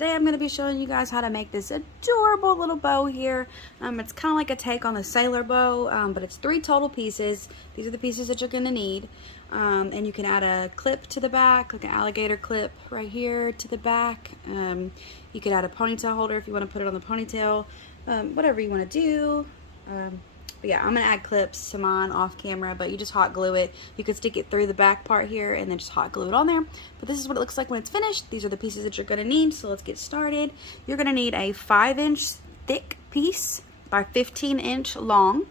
today I'm going to be showing you guys how to make this adorable little bow here. It's kind of like a take on the sailor bow, but it's 3 total pieces. These are the pieces that you're going to need. And you can add a clip to the back, like an alligator clip right here to the back. You could add a ponytail holder if you want to put it on the ponytail, whatever you want to do. But yeah, I'm going to add clips to mine off camera, but you just hot glue it. You could stick it through the back part here and then just hot glue it on there. But this is what it looks like when it's finished. These are the pieces that you're going to need, so let's get started. You're going to need a 5-inch thick piece by 15-inch long,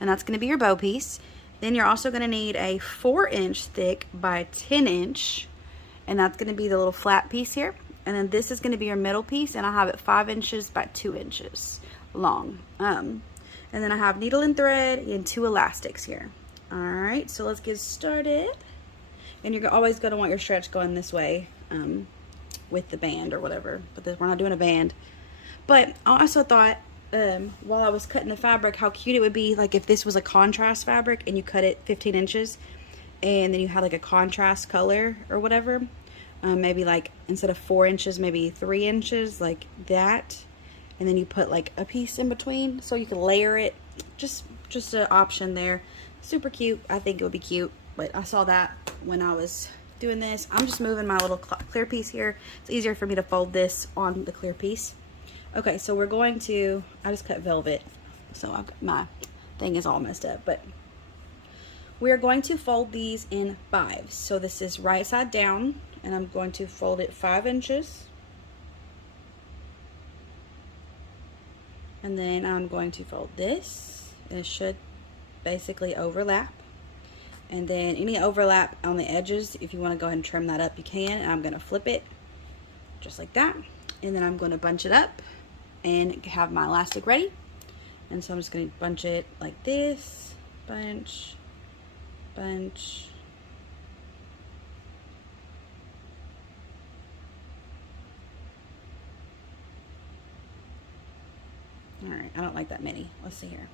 and that's going to be your bow piece. Then you're also going to need a 4-inch thick by 10-inch, and that's going to be the little flat piece here. And then this is going to be your middle piece, and I have it 5 inches by 2 inches long. And then I have needle and thread and 2 elastics here. All right, so let's get started. And you're always going to want your stretch going this way with the band or whatever. But we're not doing a band. But I also thought while I was cutting the fabric, how cute it would be like if this was a contrast fabric and you cut it 15 inches and then you had like a contrast color or whatever. Maybe like instead of 4 inches, maybe 3 inches, like that. And then you put like a piece in between so you can layer it. Just an option there. Super cute. I think it would be cute, but I saw that when I was doing this. I'm just moving my little clear piece here. It's easier for me to fold this on the clear piece. Okay, so we're going to, I just cut velvet, so my thing is all messed up, but we're going to fold these in 5s. So this is right side down, and I'm going to fold it 5 inches. And then I'm going to fold this, and it should basically overlap. And then any overlap on the edges, if you want to go ahead and trim that up, you can. And I'm going to flip it just like that. And then I'm going to bunch it up and have my elastic ready. And so I'm just going to bunch it like this. Bunch, bunch. All right, I don't like that many. Let's see here.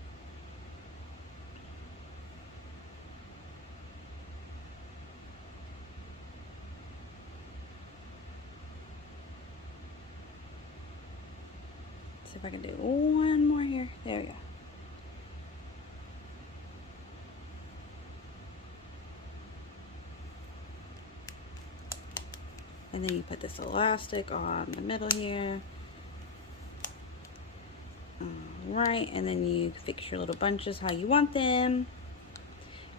See if I can do one more here. There we go. And then you put this elastic on the middle here. Right, and then you fix your little bunches how you want them.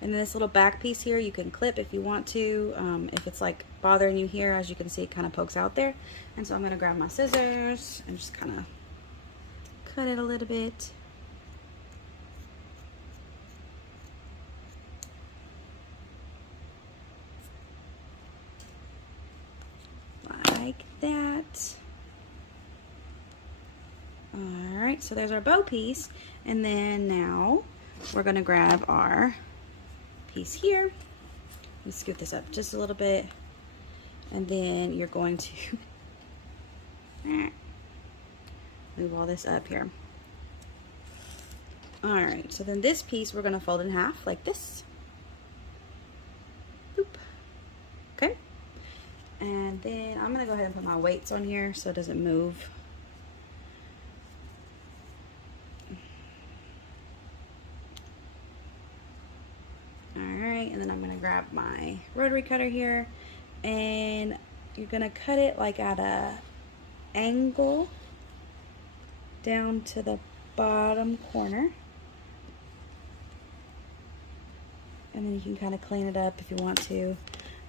And then this little back piece here you can clip if you want to. If it's like bothering you here, as you can see, it kind of pokes out there. And so I'm going to grab my scissors and just kind of cut it a little bit. Like that. Alright, so there's our bow piece, and then now we're going to grab our piece here. Let me scoot this up just a little bit, and then you're going to move all this up here. Alright, so then this piece we're going to fold in half like this. Boop. Okay, and then I'm going to go ahead and put my weights on here so it doesn't move. Alright, and then I'm going to grab my rotary cutter here, and you're going to cut it like at a angle down to the bottom corner. And then you can kind of clean it up if you want to.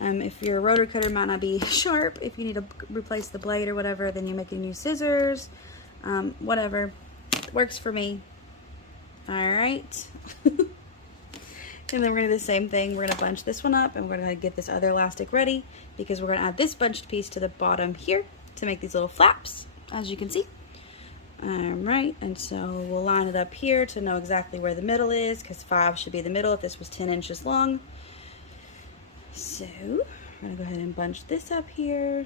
If your rotary cutter might not be sharp, if you need to replace the blade or whatever, then you make a new scissors. Whatever. It works for me. Alright. And then we're going to do the same thing. We're going to bunch this one up, and we're going to get this other elastic ready because we're going to add this bunched piece to the bottom here to make these little flaps, as you can see. Alright, and so we'll line it up here to know exactly where the middle is, because 5 should be the middle if this was 10 inches long. So we're going to go ahead and bunch this up here.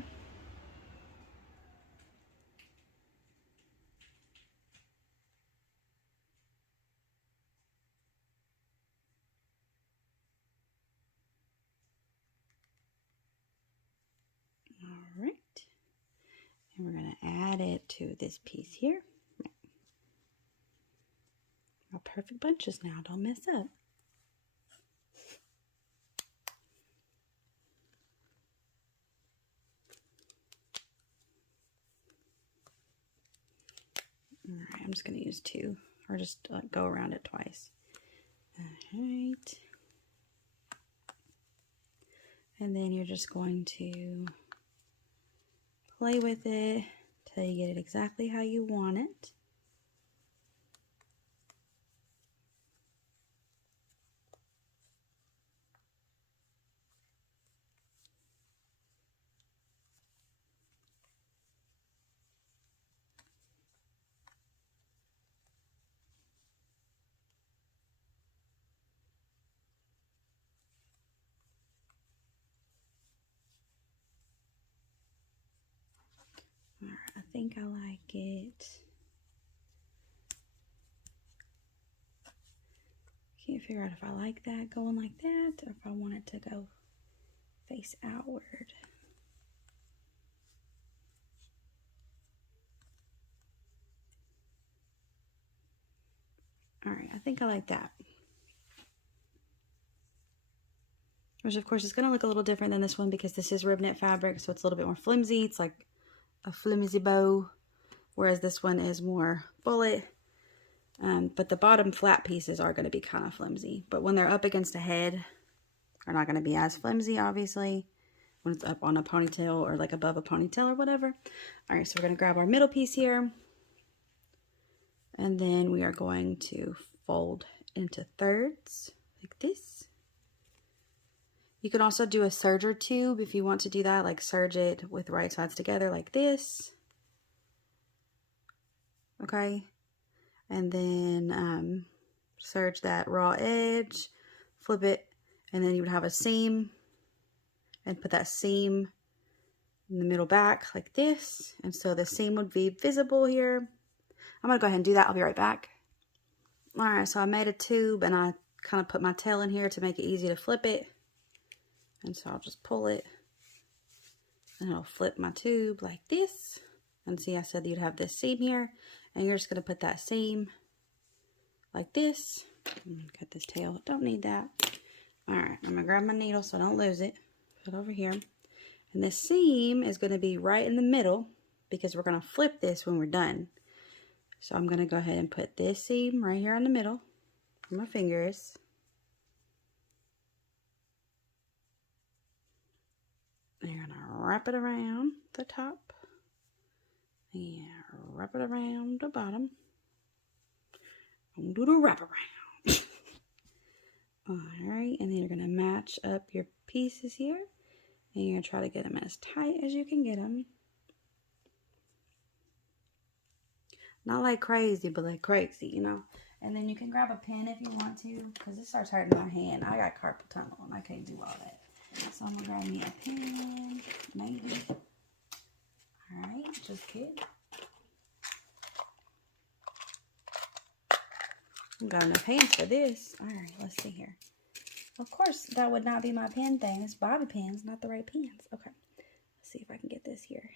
to this piece here. All perfect bunches now, don't mess up. All right, I'm just going to use 2, or just go around it twice. All right. And then you're just going to play with it till you get it exactly how you want it. All right, I think I like it. Can't figure out if I like that going like that or if I want it to go face outward. All right, I think I like that. Which of course is going to look a little different than this one because this is rib knit fabric, so it's a little bit more flimsy. It's like a flimsy bow, whereas this one is more bullet. But the bottom flat pieces are going to be kind of flimsy. But when they're up against a head, they're not going to be as flimsy, obviously, when it's up on a ponytail or like above a ponytail or whatever. All right, so we're going to grab our middle piece here. And then we are going to fold into thirds like this. You can also do a serger tube if you want to do that, like serge it with right sides together like this. Okay. And then serge that raw edge, flip it, and then you would have a seam and put that seam in the middle back like this. And so the seam would be visible here. I'm going to go ahead and do that. I'll be right back. All right, so I made a tube and I kind of put my tail in here to make it easy to flip it. And so I'll just pull it and it'll flip my tube like this. And see, I said you'd have this seam here, and you're just going to put that seam like this. Cut this tail, don't need that. All right, I'm going to grab my needle so I don't lose it. Put it over here. And this seam is going to be right in the middle because we're going to flip this when we're done. So I'm going to go ahead and put this seam right here in the middle where my finger is. And you're going to wrap it around the top. And wrap it around the bottom. And do the wrap around. Alright, and then you're going to match up your pieces here. And you're going to try to get them as tight as you can get them. Not like crazy, but like crazy, you know. And then you can grab a pen if you want to, because this starts hurting my hand. I got carpal tunnel and I can't do all that. So I'm going to grab me a pen, maybe. Alright, just kidding. I've got enough hands for this. Alright, let's see here. Of course, that would not be my pen thing. It's bobby pins, not the right pins. Okay, let's see if I can get this here.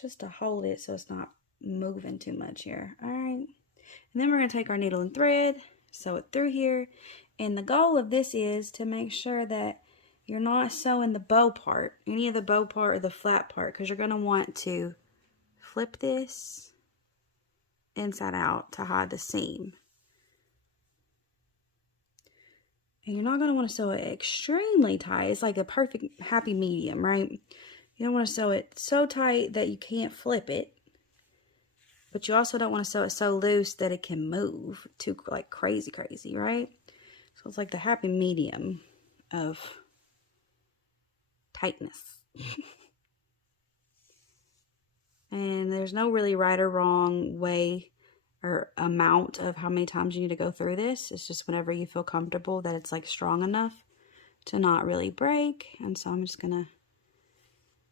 Just to hold it so it's not moving too much here. Alright, and then we're going to take our needle and thread, sew it through here. And the goal of this is to make sure that you're not sewing the bow part, any of the bow part or the flat part, because you're going to want to flip this inside out to hide the seam. And you're not going to want to sew it extremely tight. It's like a perfect happy medium, right? You don't want to sew it so tight that you can't flip it. But you also don't want to sew it so loose that it can move too like crazy, right? So it's like the happy medium of tightness. And there's no really right or wrong way or amount of how many times you need to go through this. It's just whenever you feel comfortable that it's like strong enough to not really break. And so I'm just going to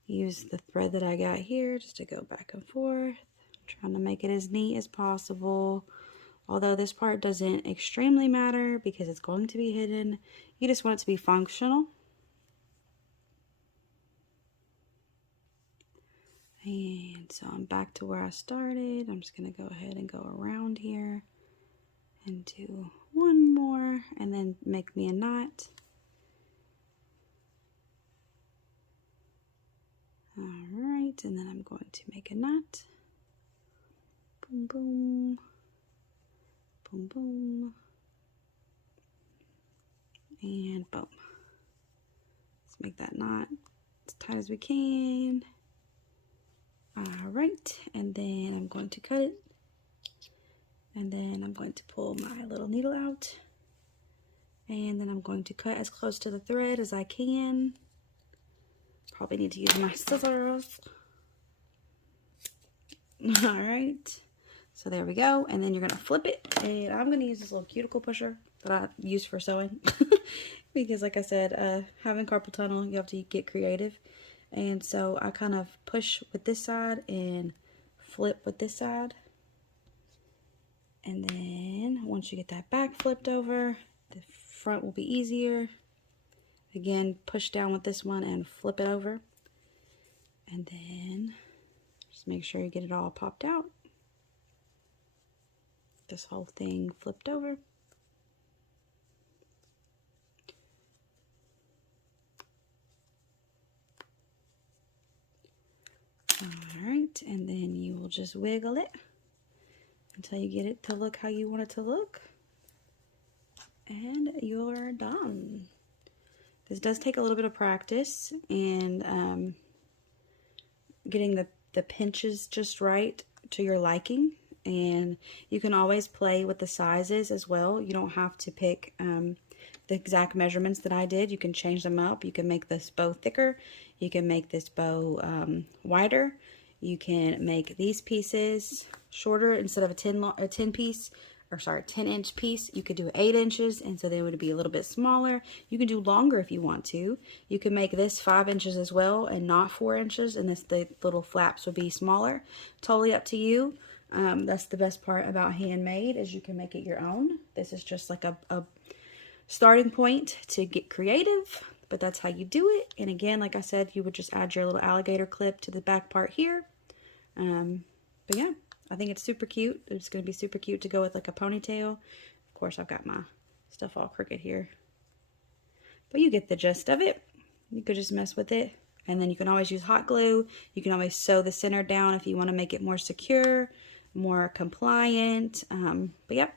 use the thread that I got here just to go back and forth. Trying to make it as neat as possible. Although this part doesn't extremely matter because it's going to be hidden. You just want it to be functional. And so I'm back to where I started. I'm just going to go ahead and go around here and do one more and then make me a knot. All right, and then I'm going to make a knot. Boom, boom, boom, boom, and boom. Let's make that knot as tight as we can. All right, and then I'm going to cut it. And then I'm going to pull my little needle out. And then I'm going to cut as close to the thread as I can. Probably need to use my scissors. All right, so there we go. And then you're gonna flip it. And I'm gonna use this little cuticle pusher that I use for sewing. Because like I said, having carpal tunnel, you have to get creative. And so I kind of push with this side and flip with this side. And then once you get that back flipped over, the front will be easier. Again, push down with this one and flip it over. And then just make sure you get it all popped out. This whole thing flipped over. Alright, and then you will just wiggle it until you get it to look how you want it to look. And you're done. This does take a little bit of practice and getting the pinches just right to your liking. And you can always play with the sizes as well. You don't have to pick the exact measurements that I did. You can change them up. You can make this bow thicker. You can make this bow wider. You can make these pieces shorter. Instead of a 10 inch piece, you could do 8 inches, and so they would be a little bit smaller. You can do longer if you want to. You can make this 5 inches as well and not 4 inches, and the little flaps would be smaller. Totally up to you. That's the best part about handmade, is you can make it your own. This is just like a starting point to get creative, but that's how you do it. And again, like I said, you would just add your little alligator clip to the back part here. But yeah, I think it's super cute. It's going to be super cute to go with like a ponytail. Of course, I've got my stuff all crooked here, but you get the gist of it. You could just mess with it, and then you can always use hot glue. You can always sew the center down if you want to make it more secure, more compliant. But yep,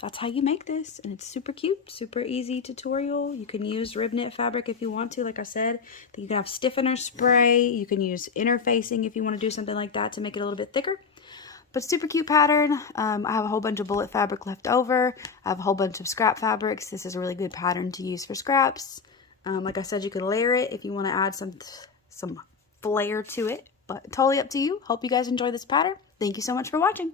that's how you make this, and it's super cute, super easy tutorial. You can use rib knit fabric if you want to. Like I said, you can have stiffener spray. You can use interfacing if you want to do something like that to make it a little bit thicker. But super cute pattern. I have a whole bunch of bullet fabric left over. I have a whole bunch of scrap fabrics. This is a really good pattern to use for scraps. Like I said, you can layer it if you want to add some flair to it, but totally up to you. Hope you guys enjoy this pattern. Thank you so much for watching.